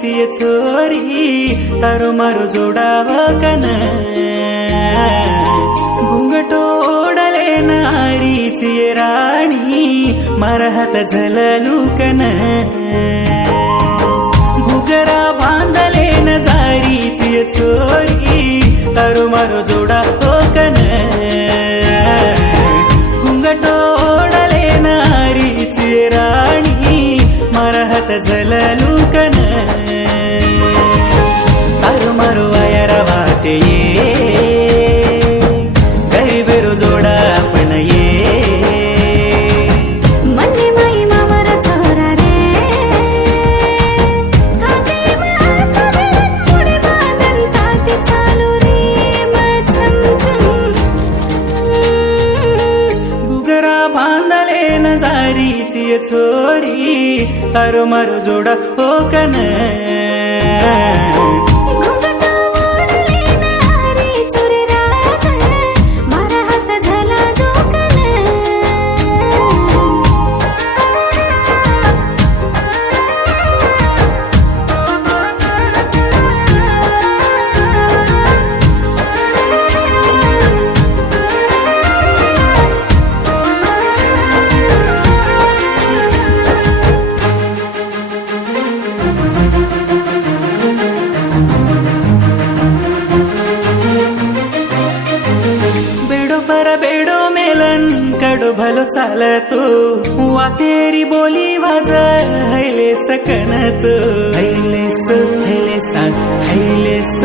चिय छोरी तारो मारो जोडावा कन घुंगटो ओढले नारी चिय राणी मारा हात झललू कन घुगरा बांधले न जारी चिय छोरी तारो मारो जोडा कन घुंगटो ओढले नारी चिय राणी मारा हात झललू कन तारो मारो आयारा वाटे ये गरीबेरो जोडा आपण ये मन्ने माई मामारा छोरा रे काटे माता बेलन मुडे बांधन ताते चालू रे मचम घुगरा बांधले न जारीची छोरी तारो मारो जोडा कन घुंगटा ओढले नारी चोरी राज मारा हात झाला दुकान बेडो मेलन कडो भलो चालतो वा तेरी बोली वाज हैले सकनत हैलेस हैले सांग हैलेस